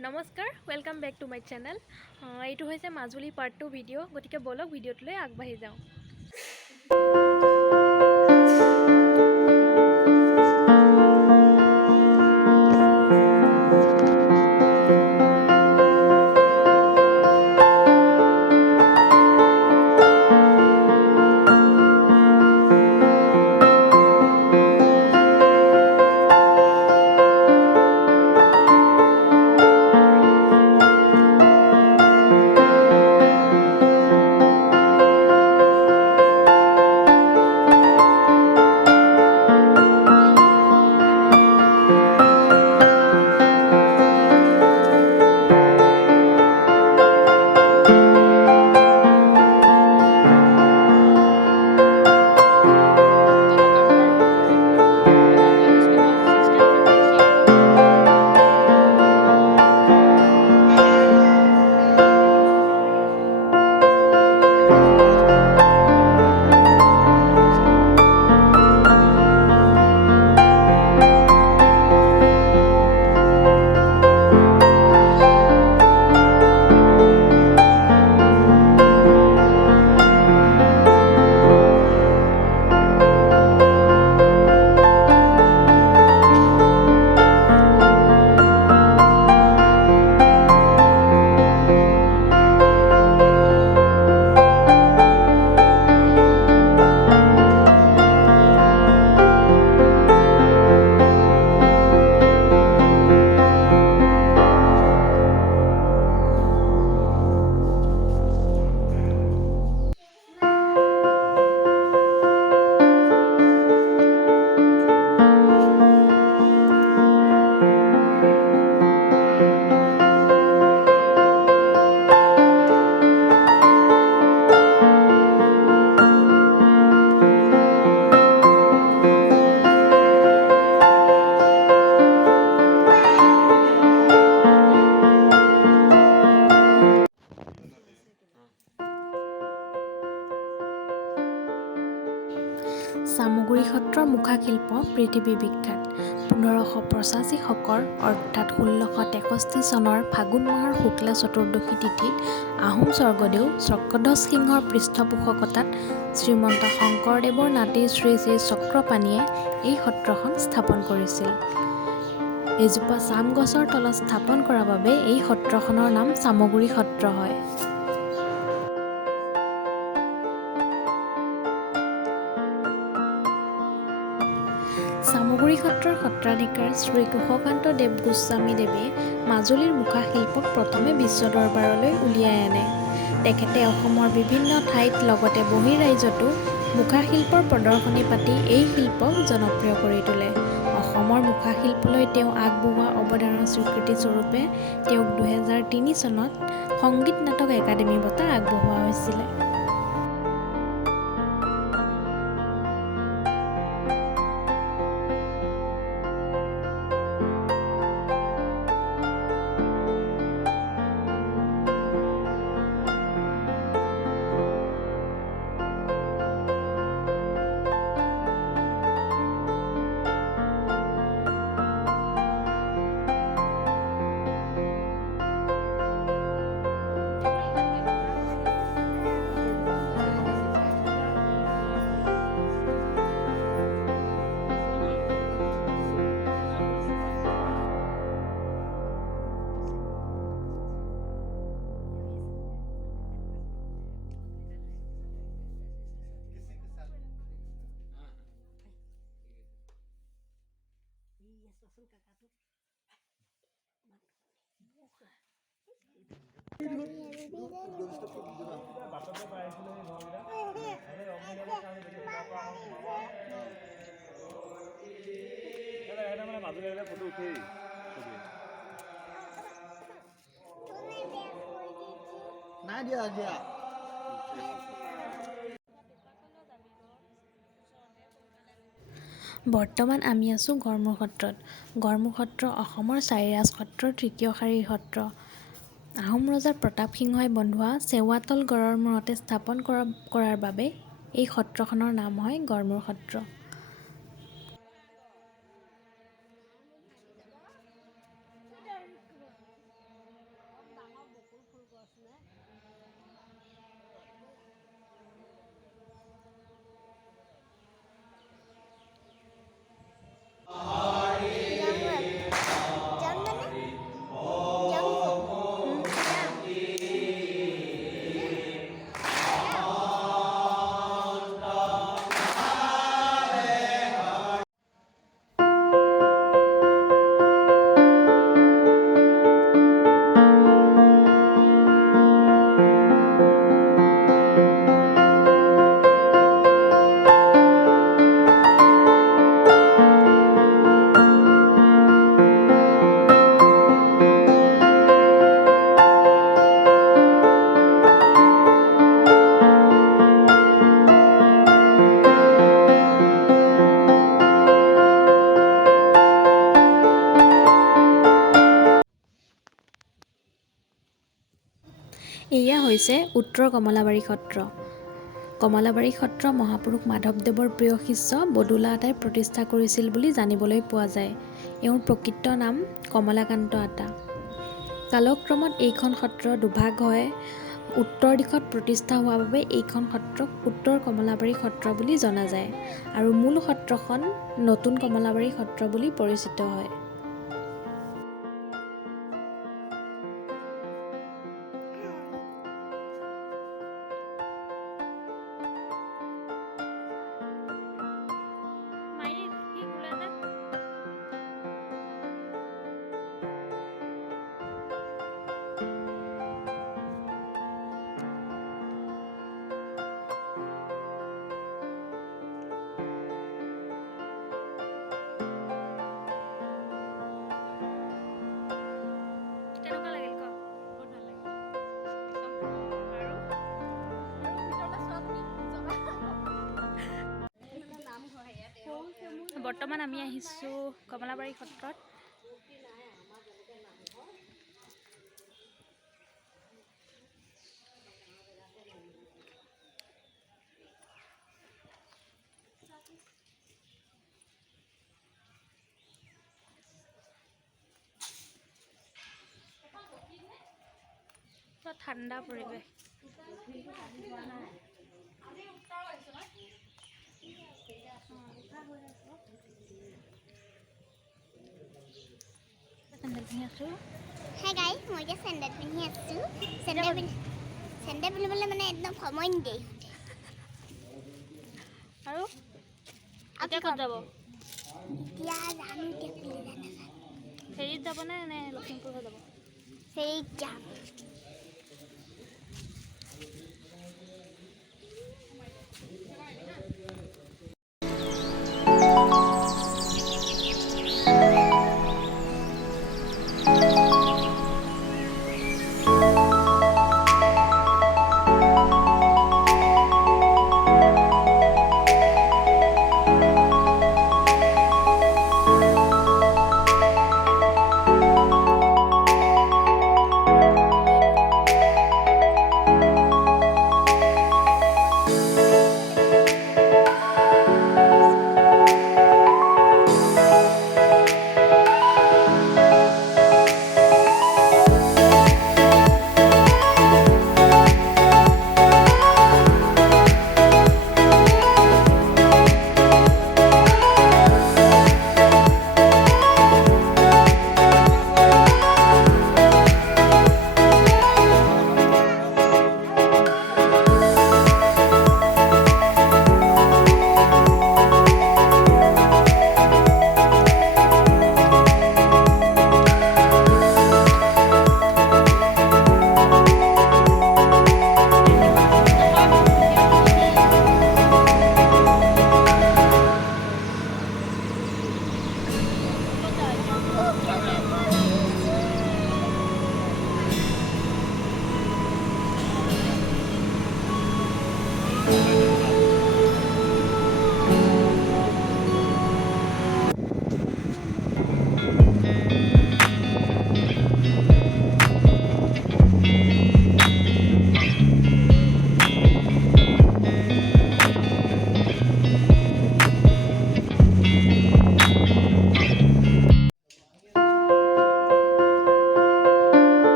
নমস্কাৰ welcome back to my channel. এইটো হৈছে মাজুলী পাৰ্ট 2 ভিডিঅ'। গতিকে বলক ভিডিঅ'টোলৈ আগবাঢ়ি যাওঁ। চামগুৰি সত্ৰৰ মুখাশিল্প পৃথিৱী বিখ্যাত। 1585 শকৰ অৰ্থাৎ 1663 চনৰ ফাগুন মাহৰ শুক্লা চতুৰ্দশী তিথিত আহোম স্বৰ্গদেউ চক্ৰধ্বজ সিংহৰ পৃষ্ঠপোষকতাত শ্ৰীমন্ত শংকৰদেৱৰ নাতি শ্ৰী শ্ৰী চক্ৰপাণীয়ে এই সত্ৰখন স্থাপন কৰিছিল। এজোপা চাম গছৰ তলত স্থাপন কৰাৰ বাবে এই সত্ৰখনৰ নাম চামগুৰি সত্ৰ হয়। চামগুৰি সত্ৰৰ সত্ৰাধিকাৰ শ্ৰী কুশকান্ত দেৱ গোস্বামী দেৱে মাজুলীৰ মুখাশিল্পক প্ৰথমে বিশ্ব দৰবাৰলৈ উলিয়াই আনে। তেখেতে অসমৰ বিভিন্ন ঠাইত লগতে বহিঃৰাজ্যতো মুখাশিল্পৰ প্ৰদৰ্শনী পাতি এই শিল্পক জনপ্ৰিয় কৰি তোলে। অসমৰ মুখাশিল্পলৈ তেওঁ আগবঢ়োৱা অৱদানৰ স্বীকৃতি স্বৰূপে তেওঁক 2003 চনত সংগীত নাটক একাডেমী বঁটা আগবঢ়োৱা হৈছিলে। বৰ্তমান আমি আছোঁ গড়মূৰ সত্ৰত। গড়মূৰ সত্ৰ অসমৰ চাৰিৰাজ সত্ৰৰ তৃতীয় শাৰীৰ সত্ৰ। আহোম ৰজা প্ৰতাপ সিংহই বন্ধোৱা চেৱাতল গড়ৰ মূৰতে স্থাপন কৰাৰ বাবে এই সত্ৰখনৰ নাম হয় গড়মূৰ সত্ৰ। এয়া হৈছে উত্তৰ কমলাবাৰী সত্ৰ। কমলাবাৰী সত্ৰ মহাপুৰুষ মাধৱদেৱৰ প্ৰিয় শিষ্য বদুলা আতাই প্ৰতিষ্ঠা কৰিছিল বুলি জানিবলৈ পোৱা যায়। এওঁৰ প্ৰকৃত নাম কমলাকান্ত আতা। কালক্ৰমত এইখন সত্ৰ দুভাগ হৈ উত্তৰ দিশত প্ৰতিষ্ঠা হোৱা বাবে এইখন সত্ৰক উত্তৰ কমলাবাৰী সত্ৰ বুলি জনা যায় আৰু মূল সত্ৰখন নতুন কমলাবাৰী সত্ৰ বুলি পৰিচিত হয়। বৰ্তমান আমি আহিছোঁ কমলাবাৰী সত্ৰত। ঠাণ্ডা পৰিৱেশ। চেণ্ডেল পিন্ধি আছোঁ। Hey guys, মই এতিয়া চেণ্ডেল পিন্ধি আছোঁ। চেণ্ডেল পিন্ধিবলৈ মানে একদম সময় নিদিয়ে ইহঁতে। আৰু এতিয়া ক'ত যাব? এতিয়া জানো এতিয়া ফেৰীত যাবনে নে লখিমপুৰ হৈ যাব? ফেৰীত যাম।